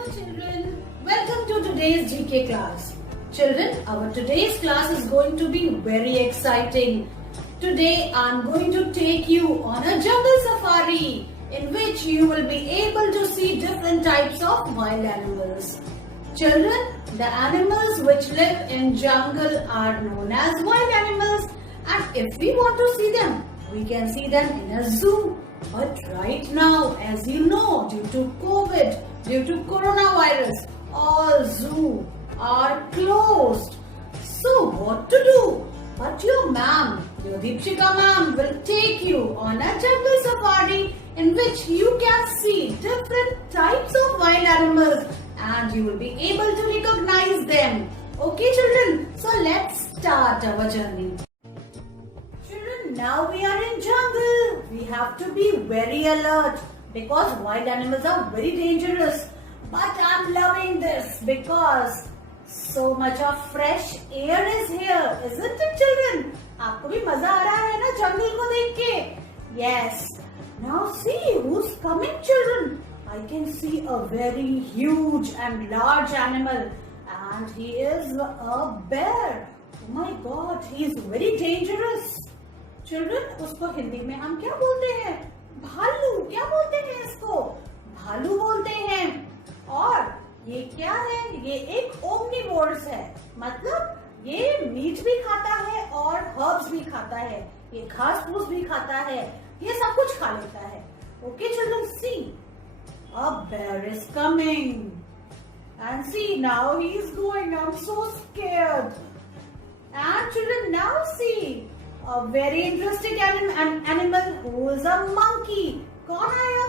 Hello children, welcome to today's GK class. Children, our today's class is going to be very exciting. Today I am going to take you on a jungle safari in which you will be able to see different types of wild animals. Children, the animals which live in jungle are known as wild animals, and if we want to see them, we can see them in a zoo. But right now, as you know, due to COVID, due to coronavirus, all zoos are closed. So what to do? But your ma'am, your Deepshika ma'am will take you on a jungle safari in which you can see different types of wild animals and you will be able to recognize them. Okay children, so let's start our journey. Children, now we are in jungle. We have to be very alert because wild animals are very dangerous. But I'm loving this because so much of fresh air is here, isn't it children? आपको भी मजा आ रहा है ना जंगल को देख के? Yes. Now see who's coming children. I can see a very huge and large animal and he is a bear. Oh my God, he is very dangerous. Children, उसको हिंदी में हम क्या बोलते हैं? भालू. क्या बोलते हैं इसको? भालू बोलते हैं. और ये क्या है? ये एक ओमनिवोरस है. मतलब ये मीट भी खाता है और हर्ब्स भी खाता है. ये घास फूस भी खाता है. ये सब कुछ खा लेता है. Okay children, see. A bear is coming. And see, now he is going. I'm so scared. And children, now see. A very interesting animal who is a monkey. कौन आया?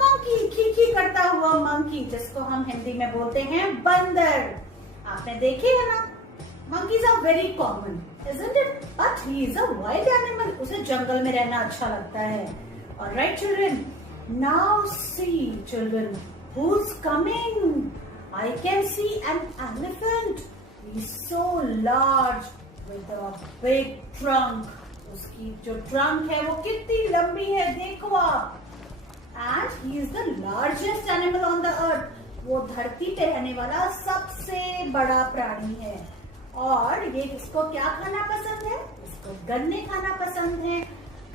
Monkey, खी करता हुआ monkey, जिसको हम हिंदी में बोलते हैं बंदर. आपने देखे है ना? Monkeys are very common, isn't it? But he is a wild animal. उसे जंगल में रहना अच्छा लगता है. Alright children, now see children, who's coming? I can see an elephant. He's so large with a big trunk. उसकी जो trunk है वो कितनी लंबी है देखो आप. And he is the largest animal on the earth. वो धरती पे रहने वाला सबसे बड़ा प्राणी है. और ये इसको क्या खाना पसंद है? इसको गन्ने खाना पसंद है.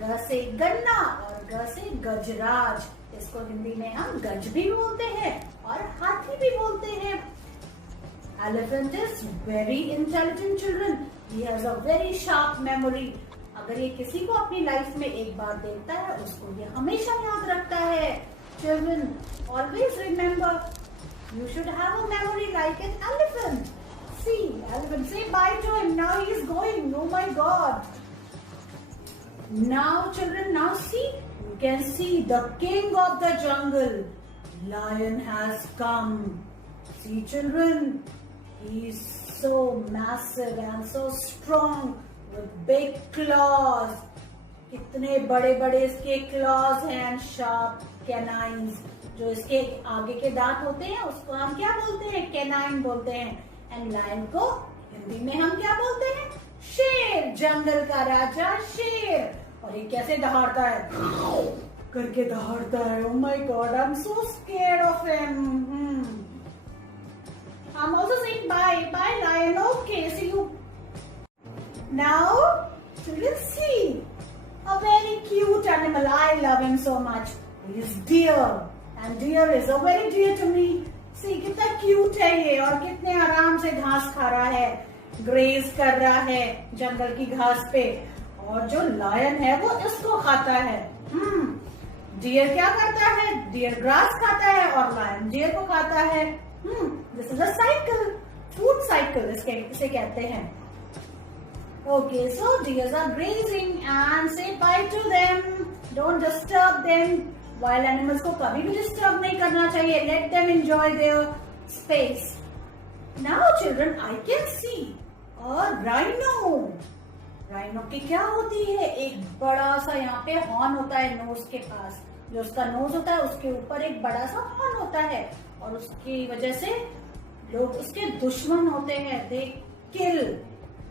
ग से गन्ना और ग से गजराज. इसको हिंदी में हम गज भी बोलते हैं और हाथी भी बोलते हैं. Elephant is very intelligent children. He has a very sharp memory. अगर ये किसी को अपनी लाइफ में एक बार देखता है उसको ये हमेशा याद रखता है. Children, always remember, you should have a memory like an elephant. See, elephant, say bye to him. Now he is going. Oh my God. Now children, now see, you can see the king of the jungle. Lion has come. See children, he is so massive and so strong with big claws. कितने बड़े बड़े इसके claws हैं and sharp canines. जो इसके आगे के दांत होते हैं उसको हम क्या बोलते हैं? Canine बोलते हैं. And lion को हिंदी में हम क्या बोलते हैं? शेर. जंगल का राजा शेर. और ये कैसे दहाड़ता है? करके दहाड़ता है. Oh my God, I'm so scared of him. I'm also saying bye. Bye lion. Okay, see you. Now, children, see. A very cute animal. I love him so much. He is deer. And deer is a very dear to me. See, कितना cute है ये और कितने आराम से घास खा रहा है. ग्रेज कर रहा है जंगल की घास पे. और जो लायन है वो इसको खाता है. डियर क्या करता है? डियर ग्रास खाता है और लायन डियर को खाता है. This is a cycle. Food cycle इसे कहते हैं. Okay, so deers are grazing and say bye to them. Don't disturb them. Wild animals को कभी भी disturb नहीं करना चाहिए. Let them enjoy their space. Now children, I can see a rhino. Rhino की क्या होती है? एक बड़ा सा यहाँ पे हॉर्न होता है नोज के पास. जो उसका नोज होता है उसके ऊपर एक बड़ा सा हॉर्न होता है और उसकी वजह से लोग उसके दुश्मन होते हैं. They kill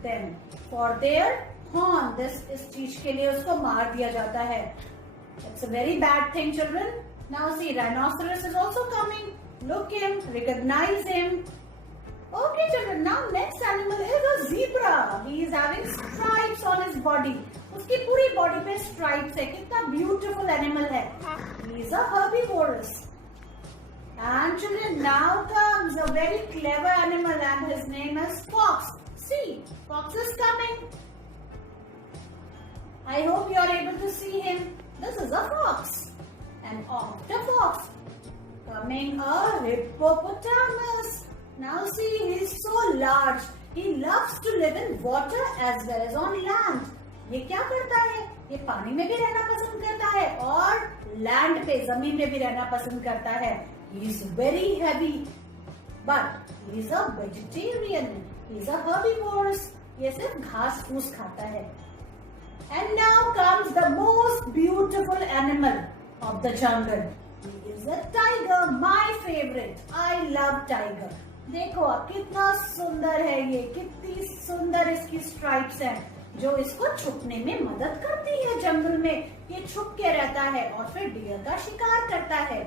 them for their horn. इस चीज के लिए उसको मार दिया जाता है. It's a very bad thing children. Now see, rhinoceros is also coming. Look him, recognize him. Okay children, now next animal is a zebra. He is having stripes on his body. उसकी पूरी body पे stripes है. कितना beautiful animal है. He is a herbivorous. And children, now comes a very clever animal and his name is fox. See, fox is coming. I hope you are able to see him. This is a fox. And after fox, coming a hippopotamus. Now see, he is so large. He loves to live in water as well as on land. ये क्या करता है? ये पानी में भी रहना पसंद करता है और लैंड पे जमीन में भी रहना पसंद करता है. He is very heavy, but he is a vegetarian. He is a herbivorous. ये सिर्फ घास फूस खाता है. And now comes the most beautiful animal of the jungle. He is a tiger, my favorite. I love tiger. देखो कितना सुंदर है ये, कितनी सुंदर इसकी स्ट्राइप्स हैं जो इसको छुपने में मदद करती है. जंगल में ये छुप के रहता है और फिर डियर का शिकार करता है.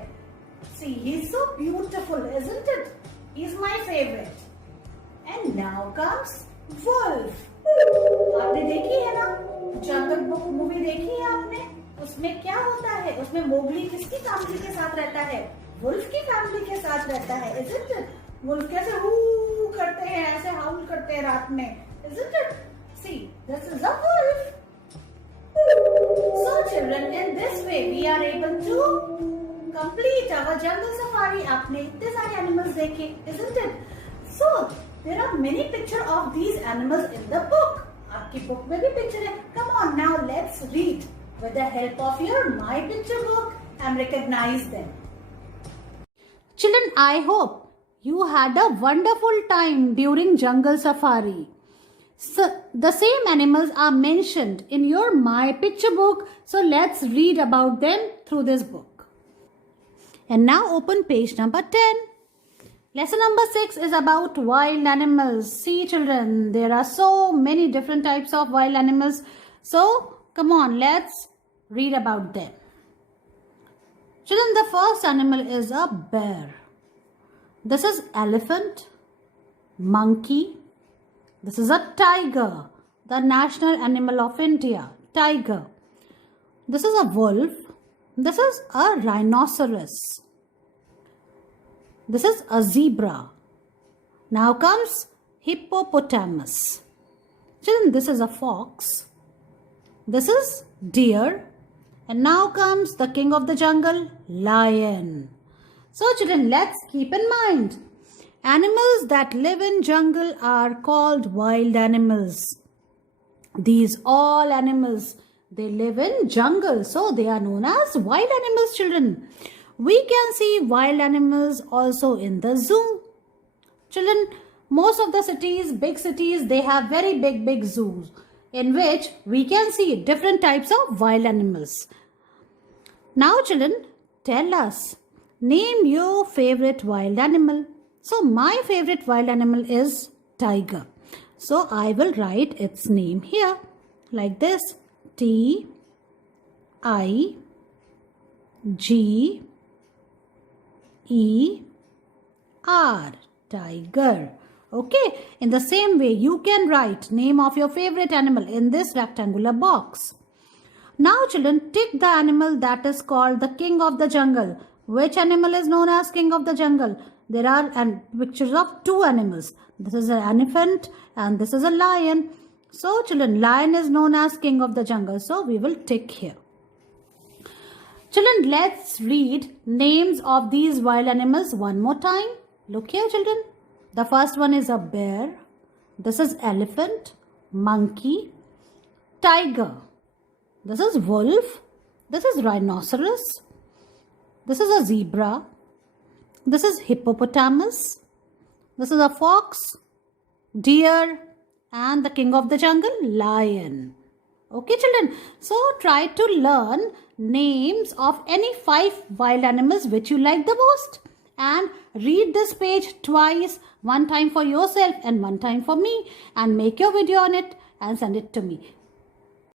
See, he is so beautiful, isn't it? He is my favorite. And now comes wolf. आपने देखी है ना जंगल बुक मूवी, देखी है आपने? उसमें क्या होता है? उसमें मोगली किसकी फैमिली के साथ रहता है? वुल्फ की फैमिली के साथ रहता है, isn't it? वुल्फ कैसे हू करते हैं, ऐसे हाउल करते हैं रात में, isn't it? See, this is a wolf. So children, in this way we are able to complete our jungle safari. आपने इतने सारे animals देखे, isn't it? So there are many pictures of these animals in the book. आपकी book में भी picture है. Come on now, let's read with the help of your My Picture book and recognize them. Children, I hope you had a wonderful time during jungle safari. So the same animals are mentioned in your My Picture book. So let's read about them through this book. And now open page number 10. Lesson number 6 is about wild animals. See children, there are so many different types of wild animals. So come on, let's read about them. Children, the first animal is a bear. This is elephant, monkey. This is a tiger, the national animal of India, tiger. This is a wolf. This is a rhinoceros. This is a zebra. Now comes hippopotamus. Children, this is a fox. This is deer. And now comes the king of the jungle, lion. So children, let's keep in mind, animals that live in jungle are called wild animals. These all animals, they live in jungle, so they are known as wild animals, children. We can see wild animals also in the zoo. Children, most of the cities, big cities, they have very big zoos in which we can see different types of wild animals. Now children, tell us, name your favorite wild animal. So my favorite wild animal is tiger. So I will write its name here like this. T-I-G-E-R, tiger. Okay, in the same way you can write name of your favorite animal in this rectangular box. Now children, tick the animal that is called the king of the jungle. Which animal is known as king of the jungle? There are pictures of two animals. This is an elephant and this is a lion. So children, lion is known as king of the jungle. So we will tick here. Children, let's read names of these wild animals one more time. Look here children. The first one is a bear. This is elephant, monkey, tiger. This is wolf. This is rhinoceros. This is a zebra. This is hippopotamus. This is a fox, deer, and the king of the jungle, lion. Okay children, so try to learn names of any 5 wild animals which you like the most. And read this page twice, one time for yourself and one time for me. And make your video on it and send it to me.